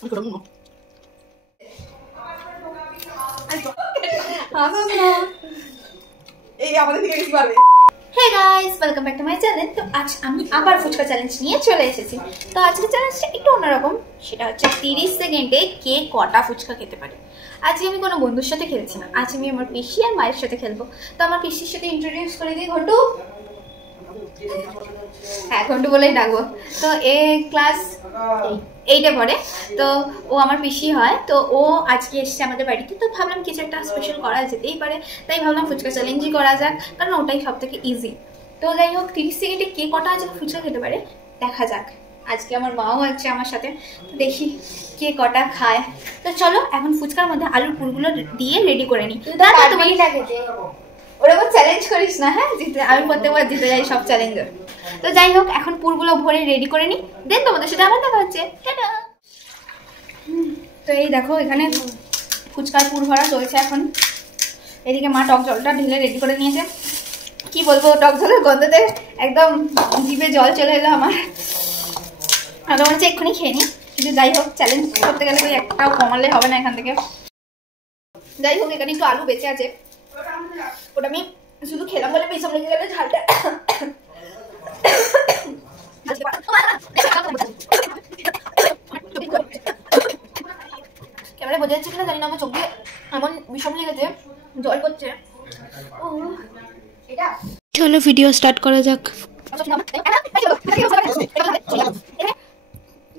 Hey guys, welcome back to my channel. তো আজ আমি আবার ফুচকা চ্যালেঞ্জ নিয়ে চলে এসেছি। তো আজকে চ্যালেঞ্জটা একটু অন্যরকম, সেটা হচ্ছে 30 সেকেন্ডে কে কটা ফুচকা খেতে পারে। আজকে আমি কোনো বন্ধুর সাথে খেলছি না, আজ আমি আমার পিসি আর মায়ের সাথে খেলবো। তো আমার পিসির সাথে ইন্ট্রোডিউস করে দিই, ঘন্টু। হ্যাঁ, ঘন্টু বলেই ডাকবো। তো এ ক্লাস 8-এ পড়ে, তো ও আমার পিসি হয়। তো ও আজকে এসছে আমাদের বাড়িতে, তো ভাবলাম কিছু একটা স্পেশাল করা যেতেই পারে, তাই ভাবলাম ফুচকা চ্যালেঞ্জই করা যাক, কারণ ওটাই সব থেকে ইজি। তো যাই হোক, 30 সেকেন্ডে কে কটা আজকে ফুচকা খেতে পারে দেখা যাক। আজকে আমার মাও আছে আমার সাথে, তো দেখি কে কটা খায়। তো চলো এখন ফুচকার মধ্যে আলুর পুরগুলো দিয়ে রেডি করে নিই। ওরকম চ্যালেঞ্জ করিস না, হ্যাঁ? জিতে আমি প্রত্যেকবার জিতে যাই সব চ্যালেঞ্জে। তো যাই হোক, এখন পুরগুলো ভরে রেডি করে নিই, দেন তোমাদের সাথে আবার দেখা হচ্ছে। টাটা। তো এই দেখো, এখানে ফুচকার পুর ভরা চলছে এখন। এদিকে মা টক জলটা ঢেলে রেডি করে নিয়েছে। কি বলবো, টক জলের গন্ধতে একদম জিভে জল চলে এলো আমার। মনে হচ্ছে এক্ষুনি খেয়ে নিই, কিন্তু যাই হোক, চ্যালেঞ্জ করতে গেলে ওই একটাও কমালে হবে না এখান থেকে। যাই হোক, এখানে একটু আলু বেঁচে আছে, ওটা আমি শুধু খেলাম বলে পেছন লেগে গেলে ঝালটা। ক্যামেরায় বোঝা যাচ্ছে কিনা জানি না, আমার চোখ দিয়ে এমন বিষম লেগেছে, জল পড়ছে। চলো ভিডিও স্টার্ট করা যাক।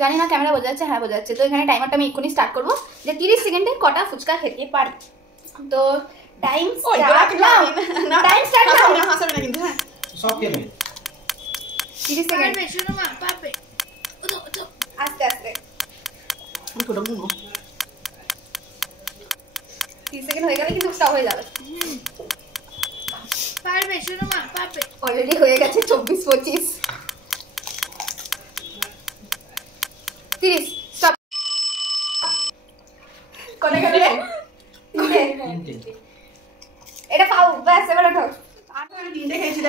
জানি না ক্যামেরা বোঝা যাচ্ছে, হ্যাঁ বোঝা যাচ্ছে। তো এখানে টাইমারটা আমি এক্ষুনি স্টার্ট করবো, যে 30 সেকেন্ডে কটা ফুচকা খেতে পারি। তো time start now. Time start now. হাসাবে না কিন্তু, হ্যাঁ সব খেলবে। 30 সেকেন্ড শুনো মা, পাবে আস্তে আস্তে। আমি কোটা বলবো 30 সেকেন্ড হয়ে গেলে কিন্তু স্টপ হয়ে যাবে। পারবে শুনো মা, পাবে। অলরেডি হয়ে গেছে 24-25 30। স্টপ। কোটা গেলে এটা পাও, ব্যাস এবার ওঠো। তিনটে খেয়েছি,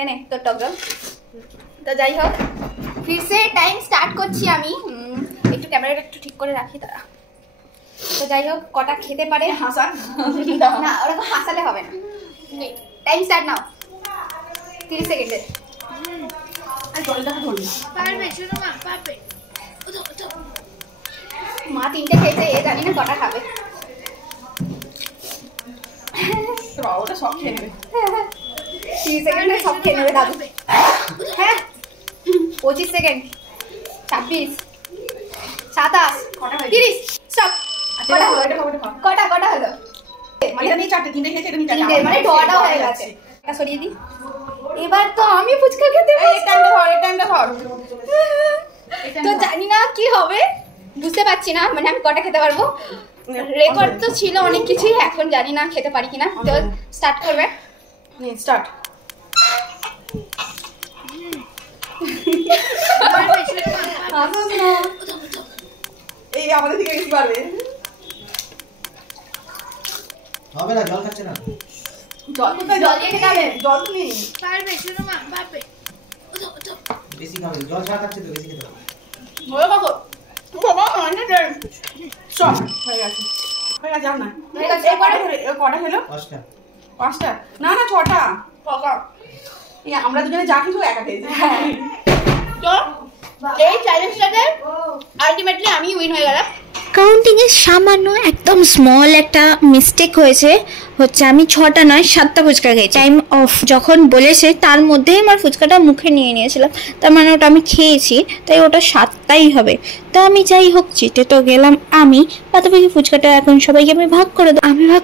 এনে তোর টক জল। তো যাই হোক, ফিরসে টাইম স্টার্ট করছি আমি। একটু ক্যামেরাটা একটু ঠিক করে রাখি তারা। তো যাই হোক, কটা খেতে পারে হাসান না, ওরকম হাসালে হবে না। টাইম স্টার্ট নাও। 30 সেকেন্ডে। পারবে শুনো মা, পারবে। মা 3টে খেয়েছে, এ জানি না কটা খাবে। ওটা সব খেয়ে নেবে। 30 সেকেন্ডে সব খেয়ে নেবে দাদু। হ্যাঁ, 25 সেকেন্ড, 26, 27, 30। স্টপ। কটা হলো? মানে ধোয়াটাও হয়ে গেছে। সরিয়ে দিই। এবার তো আমি ফুচকা খেতে তো জানি না কি হবে, বুঝতে পারছি না, মানে আমি কটা খেতে পারবো। রেকর্ড তো ছিল অনেক কিছুই, এখন জানি না খেতে পারি কিনা। তো স্টার্ট করবে। স্টার্ট। এই আমাদের থেকে বেশি পারবে। হবে না, জল খাচ্ছে না। জল কোথায়? জল দিয়ে খেতে হবে। জল নেই। পারবে শুনো মা, পারবে। বেশি খাবে, জল ছাড়া খাচ্ছে তো, বেশি খেতে হবে। বলো বাবা, বাবা অনেক দেন। সব হয়ে গেছে, হয়ে গেছে। আর না, কটা খেলো? 5টা না না 6টা। আমরা দুজনে যা কিছু একা খেয়েছি। তো এই চ্যালেঞ্জটাতে আলটিমেটলি আমি উইন হয়ে গেলাম। কাউন্টিং এর সামান্য একদম স্মল একটা মিস্টেক হচ্ছে আমি 6টা নয় 7টা ফুচকা খেয়েছি। টাইম অফ যখন বলেছে তার মধ্যেই আমার ফুচকাটা মুখে নিয়ে নিয়েছিলাম, তার মানে ওটা আমি খেয়েছি, তাই ওটা 7টাই হবে। তা আমি যাই হোক, জিতে তো গেলাম আমি। বাকি ফুচকাটা এখন সবাইকে আমি ভাগ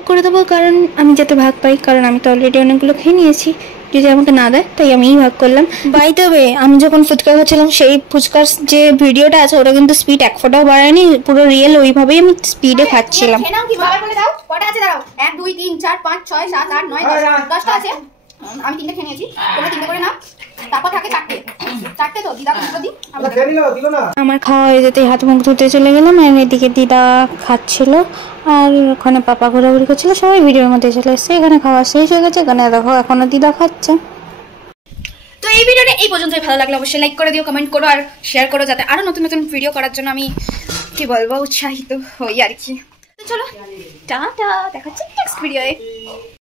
করে দেবো, কারণ আমি যাতে ভাগ পাই, কারণ আমি তো অলরেডি অনেকগুলো খেয়ে নিয়েছি। যদি আমাকে না দেয় তাই আমিই ভাগ করলাম। বাই দ্য ওয়ে, আমি যখন ফুচকা খাচ্ছিলাম সেই ফুচকার যে ভিডিওটা আছে ওটা কিন্তু স্পিড এক ফোঁটাও বাড়ায়নি, পুরো রিয়েল ওইভাবেই আমি স্পিডে খাচ্ছিলাম। কটা আছে দাঁড়াও? 1 2 3 4 5 6 7 8 9 10টা আছে। আমি 3টে খেয়ে নিয়েছি, তোমরা 3টে করে নাও। তারপর থাকে 4টে তো দিদা করে দিই। আমার খাওয়া হয়ে যেতে হাত মুখ ধুতে চলে গেলাম, আর এদিকে দিদা খাচ্ছিল আর ওখানে পাপা ঘোরাঘুরি করছিল, সবাই ভিডিওর মধ্যে চলে এসছে। এখানে খাওয়া শেষ হয়ে গেছে, এখানে দেখো এখনো দিদা খাচ্ছে। তো এই ভিডিওটা এই পর্যন্তই। ভালো লাগলে অবশ্যই লাইক করে দিও, কমেন্ট করো আর শেয়ার করো, যাতে আরো নতুন নতুন ভিডিও করার জন্য আমি কি বলবো, উৎসাহিত হই আর কি। তো চলো টাটা, দেখা হচ্ছে নেক্সট ভিডিওয়ে।